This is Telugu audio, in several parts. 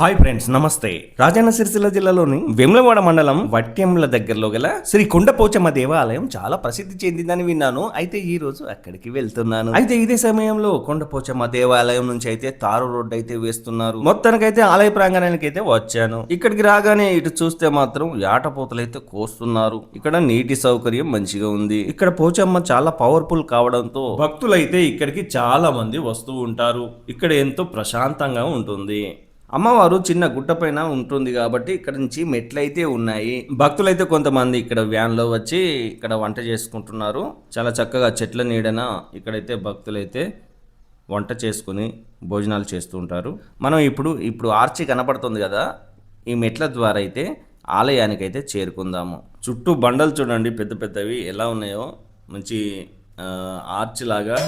హాయ్ ఫ్రెండ్స్, నమస్తే. రాజన్న సిరిసిల్ల జిల్లాలోని వేములవాడ మండలం వట్యంల దగ్గరలో గల శ్రీ కొండపోచమ్మ దేవాలయం చాలా ప్రసిద్ధి చెందిందని విన్నాను. అయితే ఈ రోజు అక్కడికి వెళ్తున్నాను. అయితే ఇదే సమయంలో కొండపోచమ్మ దేవాలయం నుంచి అయితే తారు రోడ్డు అయితే వేస్తున్నారు. మొత్తానికైతే ఆలయ ప్రాంగణానికి అయితే వచ్చాను. ఇక్కడికి రాగానే ఇటు చూస్తే మాత్రం యాటపోతలు అయితే కోస్తున్నారు. ఇక్కడ నీటి సౌకర్యం మంచిగా ఉంది. ఇక్కడ పోచమ్మ చాలా పవర్ఫుల్ కావడంతో భక్తులైతే ఇక్కడికి చాలా మంది వస్తూ ఉంటారు. ఇక్కడ ఎంతో ప్రశాంతంగా ఉంటుంది. అమ్మవారు చిన్న గుట్ట పైన ఉంటుంది కాబట్టి ఇక్కడ నుంచి మెట్లయితే ఉన్నాయి. భక్తులైతే కొంతమంది ఇక్కడ వ్యాన్లో వచ్చి ఇక్కడ వంట చేసుకుంటున్నారు. చాలా చక్కగా చెట్ల నీడన ఇక్కడైతే భక్తులైతే వంట చేసుకుని భోజనాలు చేస్తూ ఉంటారు. మనం ఇప్పుడు ఆర్చి కనపడుతుంది కదా, ఈ మెట్ల ద్వారా అయితే ఆలయానికి అయితే చేరుకుందాము. చుట్టూ బండలు చూడండి, పెద్ద పెద్దవి ఎలా ఉన్నాయో, మంచి ఆర్చ్ లాగా.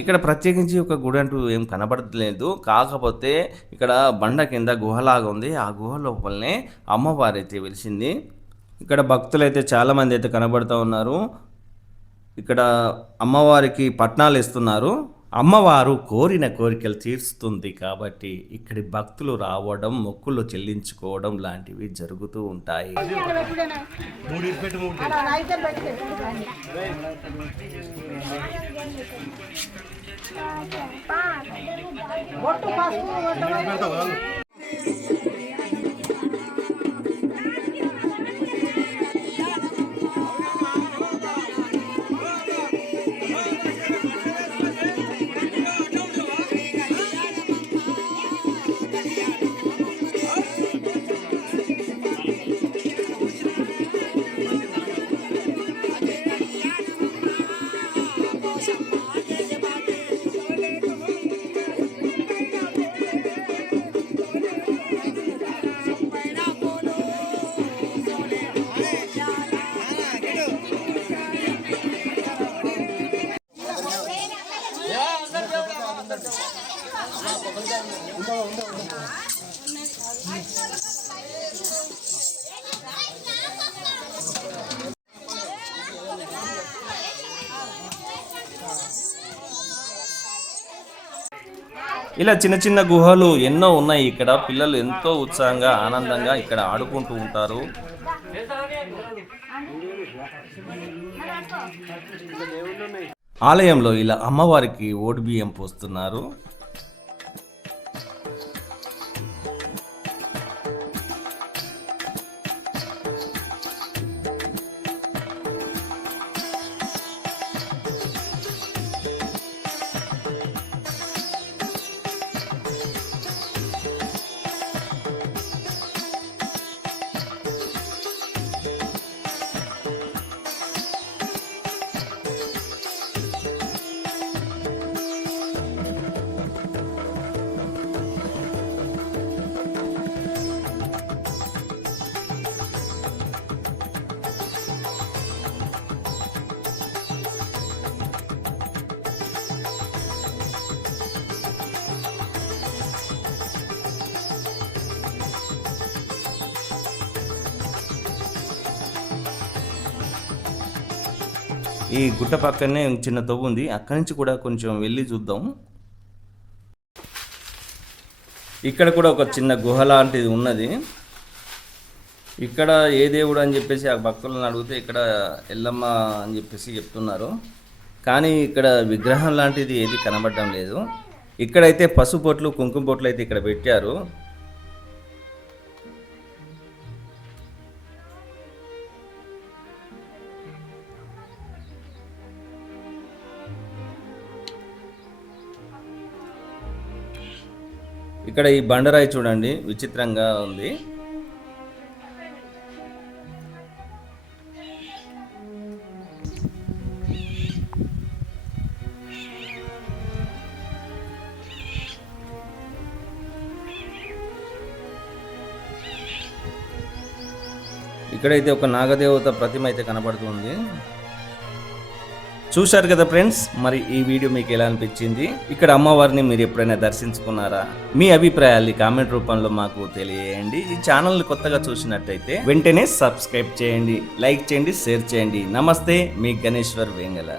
ఇక్కడ ప్రత్యేకించి ఒక గుడి అంటూ ఏం కనబడట్లేదు. కాకపోతే ఇక్కడ బండ కింద గుహలాగా ఉంది. ఆ గుహ లోపలనే అమ్మవారు అయితే వెలిసింది. ఇక్కడ భక్తులైతే చాలామంది అయితే కనబడుతూ ఉన్నారు. ఇక్కడ అమ్మవారికి పట్నాలు ఇస్తున్నారు. అమ్మవారు కోరిన కోరికలు తీరుస్తుంది కాబట్టి ఇక్కడి భక్తులు రావడం, మొక్కులు చెల్లించుకోవడం లాంటివి జరుగుతూ ఉంటాయి. ఇలా చిన్న చిన్న గుహలు ఎన్నో ఉన్నాయి. ఇక్కడ పిల్లలు ఎంతో ఉత్సాహంగా, ఆనందంగా ఇక్కడ ఆడుకుంటూ ఉంటారు. ఆలయంలో ఇలా అమ్మవారికి ఓడి బియ్యం పోస్తున్నారు. ఈ గుట్ట పక్కనే చిన్న తవ్వు ఉంది, అక్కడి నుంచి కూడా కొంచెం వెళ్ళి చూద్దాం. ఇక్కడ కూడా ఒక చిన్న గుహ లాంటిది ఉన్నది. ఇక్కడ ఏ దేవుడు అని చెప్పేసి ఆ భక్తులను అడిగితే ఇక్కడ ఎల్లమ్మ అని చెప్పేసి చెప్తున్నారు. కానీ ఇక్కడ విగ్రహం లాంటిది ఏది కనబడడం లేదు. ఇక్కడైతే పసుపు బొట్లు, కుంకుమ బొట్లు అయితే ఇక్కడ పెట్టారు. ఇక్కడ ఈ బండరాయి చూడండి, విచిత్రంగా ఉంది. ఇక్కడైతే ఒక నాగదేవత ప్రతిమ అయితే కనబడుతుంది. చూశారు కదా ఫ్రెండ్స్, మరి ఈ వీడియో మీకు ఎలా అనిపించింది? ఇక్కడ అమ్మవారిని మీరు ఎప్పుడైనా దర్శించుకున్నారా? మీ అభిప్రాయాల్ని కామెంట్ రూపంలో మాకు తెలియజేయండి. ఈ ఛానల్ని కొత్తగా చూసినట్టయితే వెంటనే సబ్స్క్రైబ్ చేయండి, లైక్ చేయండి, షేర్ చేయండి. నమస్తే, మీ గణేశ్వర్ వేంగల.